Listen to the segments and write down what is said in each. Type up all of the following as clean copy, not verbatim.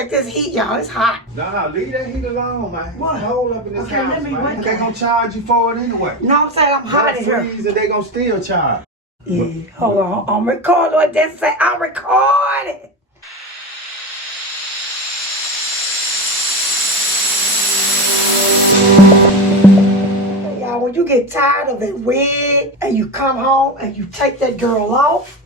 check this heat, y'all. It's hot. No, leave that heat alone, man. What? Hold up in this house, let me man. wait. They gonna charge you for it anyway. No, I'm saying I'm hot in here. Freeze and they gonna still charge. Yeah, hold on. I'm recording what that say. I'm recording. Y'all, when you get tired of that wig and you come home and you take that girl off,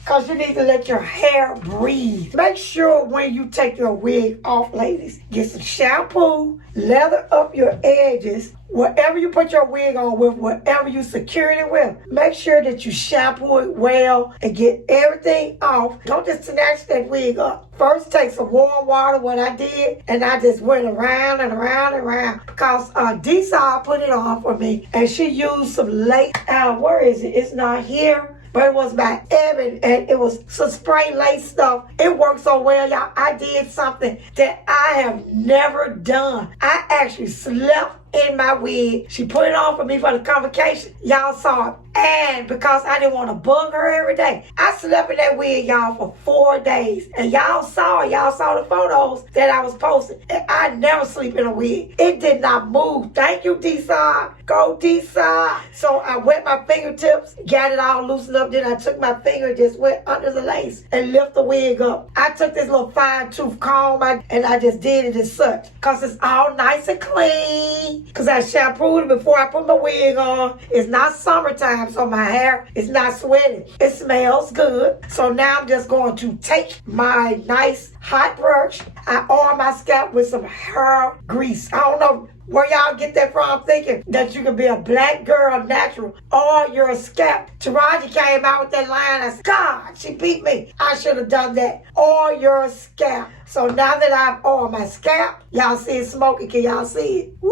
because you need to let your hair breathe. Make sure when you take your wig off, ladies, get some shampoo, lather up your edges, whatever you put your wig on with, whatever you secure it with. Make sure that you shampoo it well and get everything off. Don't just snatch that wig up. First, take some warm water, what I did, and I just went around and around and around because Deesar put it on for me, and she used some lace. Where is it? It's not here. But it was by Ebin, and it was some spray lace stuff. It worked so well, y'all. I did something that I have never done. I actually slept in my wig. She put it on for me for the convocation. Y'all saw it. And because I didn't want to bug her every day, I slept in that wig, y'all, for 4 days. And y'all saw the photos that I was posting. And I never sleep in a wig. It did not move. Thank you, Deesar. Go, Deesar. So I wet my fingertips, got it all loosened up. Then I took my finger and just went under the lace and lift the wig up. I took this little fine tooth comb and I just did it as such. Because it's all nice and clean. Because I shampooed it before I put my wig on. It's not summertime, so my hair is not sweating. It smells good. So now I'm just going to take my nice hot brush. I oil my scalp with some hair grease. I don't know where y'all get that from, thinking that you can be a black girl natural or your scalp. Taraji came out with that line. I said, God, she beat me. I should have done that. Or your scalp. So now that I've oiled my scalp, y'all see it smoking. Can y'all see it? Woo!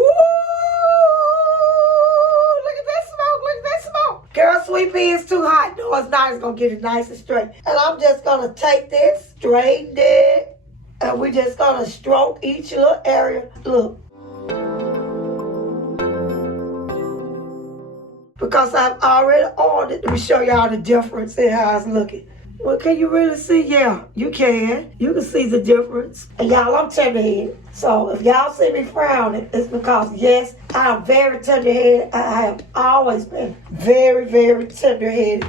Look at that smoke. Look at that smoke. Girl, sweet pea is too hot. No, it's not. It's going to get it nice and straight. And I'm just going to take this, straighten it, and we're just going to stroke each little area. Look. Because I've already oiled it. Let me show y'all the difference in how it's looking. Well, can you really see? Yeah, you can. You can see the difference. And y'all, I'm tender-headed. So if y'all see me frowning, it's because, yes, I'm very tender-headed. I have always been very, very tender-headed.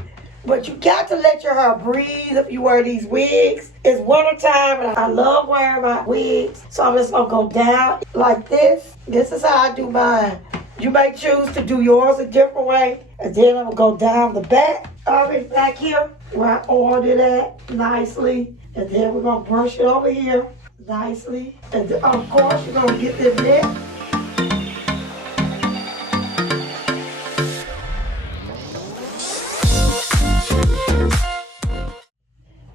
But you got to let your hair breathe if you wear these wigs. It's wintertime and I love wearing my wigs. So I'm just going to go down like this. This is how I do mine. You may choose to do yours a different way. And then I'm going to go down the back of it back here where I oiled it at nicely. And then we're going to brush it over here nicely. And then, of course, you're going to get this net.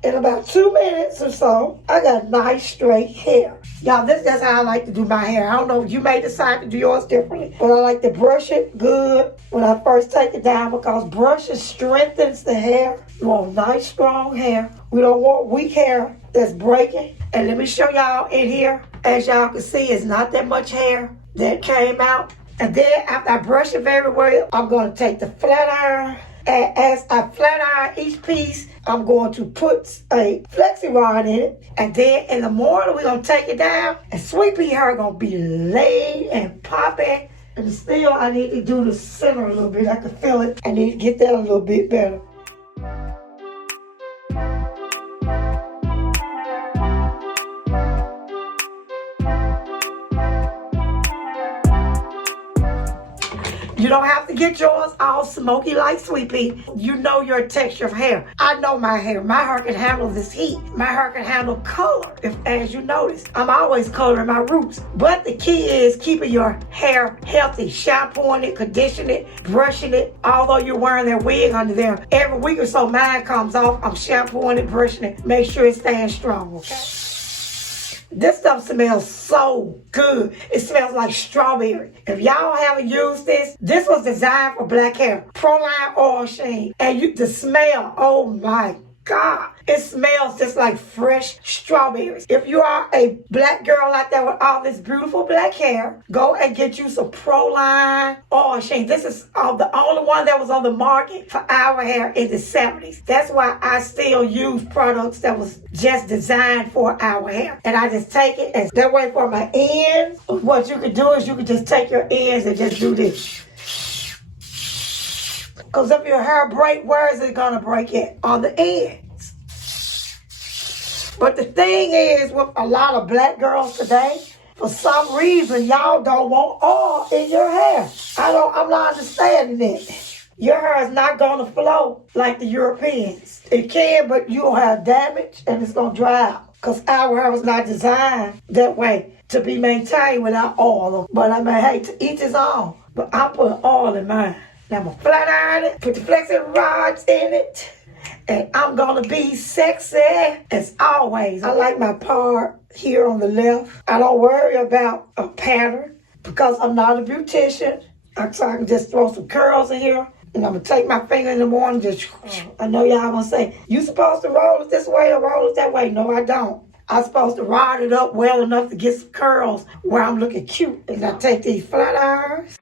In about 2 minutes or so, I got nice straight hair. Y'all, this is how I like to do my hair. I don't know if you may decide to do yours differently, but I like to brush it good when I first take it down because brushing strengthens the hair. You want nice, strong hair. We don't want weak hair that's breaking. And let me show y'all in here. As y'all can see, it's not that much hair that came out. And then after I brush it very well, I'm going to take the flat iron. And as I flat iron each piece, I'm going to put a Flexi rod in it. And then in the morning, we're going to take it down. And sweet pea hair going to be laid and popping. And still, I need to do the center a little bit. I can feel it. I need to get that a little bit better. You don't have to get yours all smoky like sweet pea. You know your texture of hair. I know my hair. My hair can handle this heat. My hair can handle color. If, as you notice, I'm always coloring my roots. But the key is keeping your hair healthy. Shampooing it, conditioning it, brushing it. Although you're wearing that wig under there, every week or so mine comes off. I'm shampooing it, brushing it. Make sure it stands strong, okay? This stuff smells so good. It smells like strawberry. If y'all haven't used this, this was designed for black hair. Proline oil sheen. And the smell, oh my God, it smells just like fresh strawberries. If you are a black girl out there with all this beautiful black hair, go and get you some Proline or Sheen. This is the only one that was on the market for our hair in the 70s. That's why I still use products that was just designed for our hair. And I just take it as that way for my ends. What you could do is you could just take your ends and just do this. Because if your hair break, where is it going to break at? On the ends. But the thing is, with a lot of black girls today, for some reason, y'all don't want oil in your hair. I'm not understanding it. Your hair is not going to flow like the Europeans. It can, but you'll have damage and it's going to dry out. Because our hair was not designed that way to be maintained without oil. But I mean, hey, to each his own. But I put oil in mine. Now I'm going to flat iron it, put the Flexi rods in it, and I'm going to be sexy as always. I like my part here on the left. I don't worry about a pattern because I'm not a beautician. So I can just throw some curls in here, and I'm going to take my finger in the morning, just, I know y'all going to say, you supposed to roll it this way or roll it that way. No, I don't. I'm supposed to rod it up well enough to get some curls where I'm looking cute. And I take these flat irons.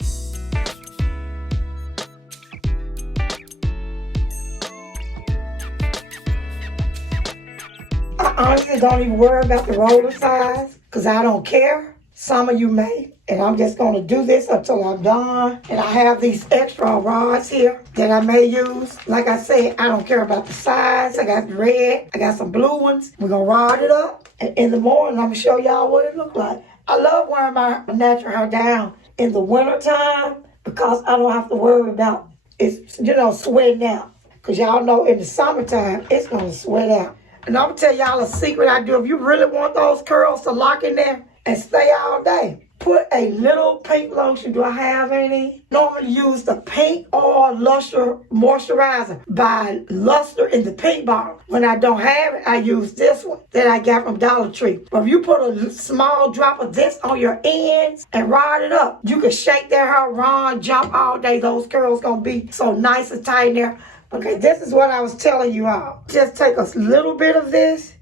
I honestly don't even worry about the roller size because I don't care. Some of you may. And I'm just going to do this until I'm done. And I have these extra rods here that I may use. Like I said, I don't care about the size. I got red. I got some blue ones. We're going to rod it up. And in the morning, I'm going to show y'all what it looks like. I love wearing my natural hair down in the wintertime because I don't have to worry about it, sweating out. Because y'all know in the summertime, it's going to sweat out. And I'm going to tell y'all a secret I do. If you really want those curls to lock in there and stay all day, put a little pink lotion. Do I have any? Normally use the Pink Oil Luster Moisturizer by Luster in the pink bottle. When I don't have it, I use this one that I got from Dollar Tree. But if you put a small drop of this on your ends and rod it up, you can shake their hair, run, jump all day. Those curls going to be so nice and tight in there. Okay, this is what I was telling you all. Just take a little bit of this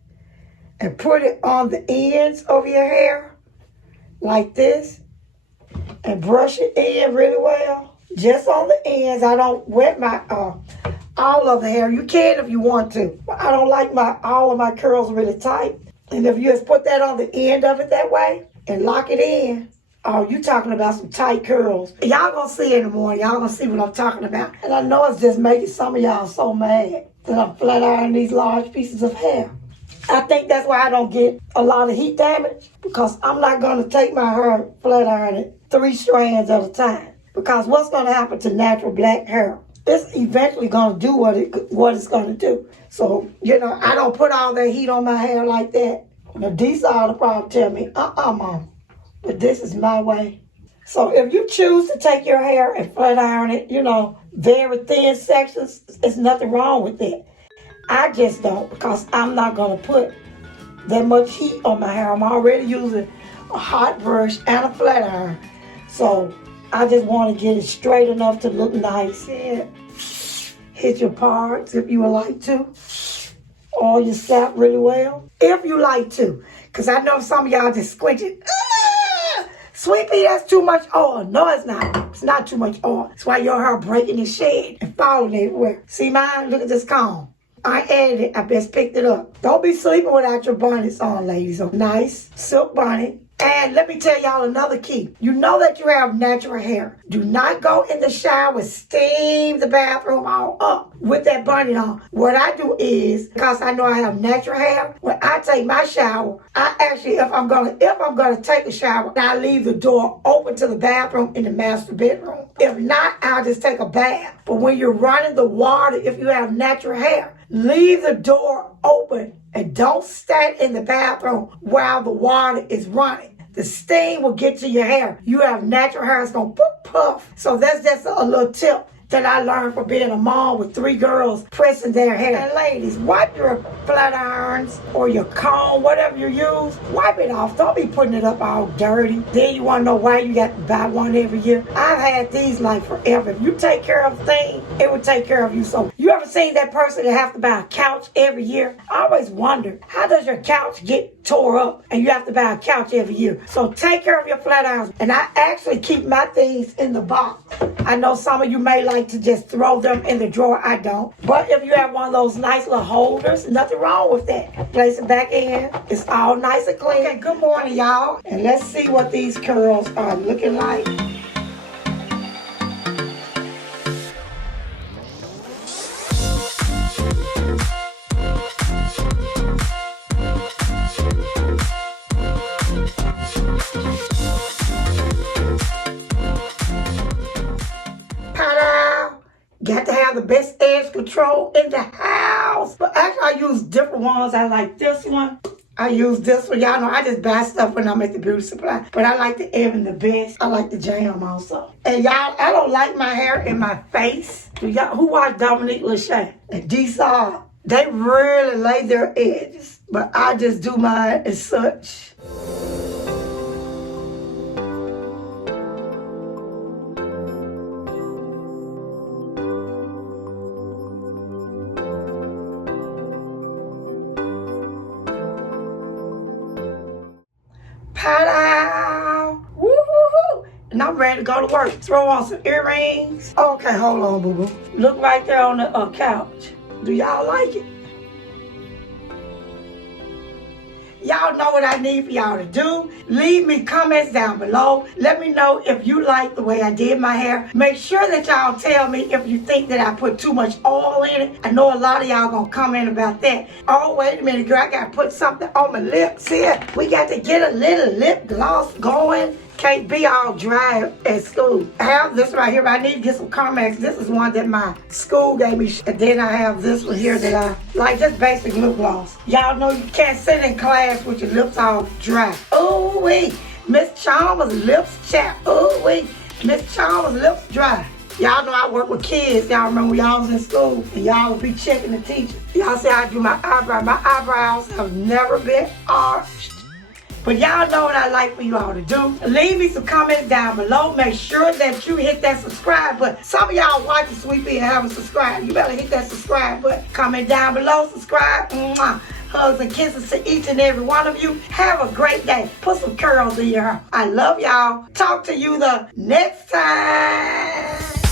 and put it on the ends of your hair like this and brush it in really well. Just on the ends. I don't wet my all of the hair. You can if you want to. But I don't like all of my curls really tight. And if you just put that on the end of it that way and lock it in, oh, you talking about some tight curls. Y'all gonna see in the morning. Y'all gonna see what I'm talking about. And I know it's just making some of y'all so mad that I'm flat ironing these large pieces of hair. I think that's why I don't get a lot of heat damage, because I'm not gonna take my hair flat iron it 3 strands at a time. Because what's gonna happen to natural black hair? It's eventually gonna do what it's gonna do. So, I don't put all that heat on my hair like that. Now, D-Side will probably tell me, Mom. But this is my way. So if you choose to take your hair and flat iron it, very thin sections, there's nothing wrong with it. I just don't, because I'm not going to put that much heat on my hair. I'm already using a hot brush and a flat iron. So I just want to get it straight enough to look nice. Yeah. Hit your parts if you would like to. Oil your scalp really well, if you like to. Because I know some of y'all just squinching. Sweet pea, that's too much oil. No, it's not. It's not too much oil. That's why your hair breaking and shed and falling everywhere. See mine? Look at this comb. I added it. I best picked it up. Don't be sleeping without your bonnets on, ladies. A nice silk bonnet. And let me tell y'all another key. You know that you have natural hair. Do not go in the shower, steam the bathroom all up with that bonnet on. What I do is, because I know I have natural hair, when I take my shower, I actually, if I'm gonna take a shower, I leave the door open to the bathroom in the master bedroom. If not, I'll just take a bath. But when you're running the water, if you have natural hair, leave the door open and don't stand in the bathroom while the water is running. The steam will get to your hair. You have natural hair, it's gonna puff. So that's just a little tip that I learned from being a mom with 3 girls pressing their hair. And ladies, wipe your flat irons or your comb, whatever you use, wipe it off. Don't be putting it up all dirty. Then you want to know why you got to buy one every year. I've had these like forever. If you take care of things, it will take care of you. So you ever seen that person that have to buy a couch every year? I always wonder, how does your couch get tore up and you have to buy a couch every year? So take care of your flat irons. And I actually keep my things in the box. I know some of you may like to just throw them in the drawer. I don't. But if you have one of those nice little holders, nothing wrong with that. Place it back in. It's all nice and clean. Okay, good morning, y'all. And let's see what these curls are looking like. Got to have the best edge control in the house. But actually, I use different ones. I like this one. I use this one. Y'all know I just buy stuff when I'm at the beauty supply. But I like the ebin the best. I like the jam also. And y'all, I don't like my hair in my face. Y'all, who watch Dominique Lachey and D-Saw? They really lay their edges. But I just do mine as such. Ta-da! Woo-hoo-hoo! And I'm ready to go to work. Throw on some earrings. Okay, hold on, boo-boo. Look right there on the couch. Do y'all like it? Y'all know what I need for y'all to do. Leave me comments down below. Let me know if you like the way I did my hair. Make sure that y'all tell me if you think that I put too much oil in it. I know a lot of y'all gonna comment about that. Oh, wait a minute, girl. I gotta put something on my lips here. We got to get a little lip gloss going. Can't be all dry at school. I have this right here, but I need to get some Carmex. This is one that my school gave me. And then I have this one here that I like, just basic lip gloss. Y'all know you can't sit in class with your lips all dry. Ooh wee, Miss Chalmers' lips chapped. Ooh wee, Miss Chalmers' lips dry. Y'all know I work with kids. Y'all remember when y'all was in school and y'all would be checking the teacher. Y'all see how I do my eyebrows. My eyebrows have never been arched. But y'all know what I like for you all to do. Leave me some comments down below. Make sure that you hit that subscribe button. Some of y'all watching Sweet Pea and haven't subscribed. You better hit that subscribe button. Comment down below, subscribe. Mwah. Hugs and kisses to each and every one of you. Have a great day. Put some curls in your hair. I love y'all. Talk to you the next time.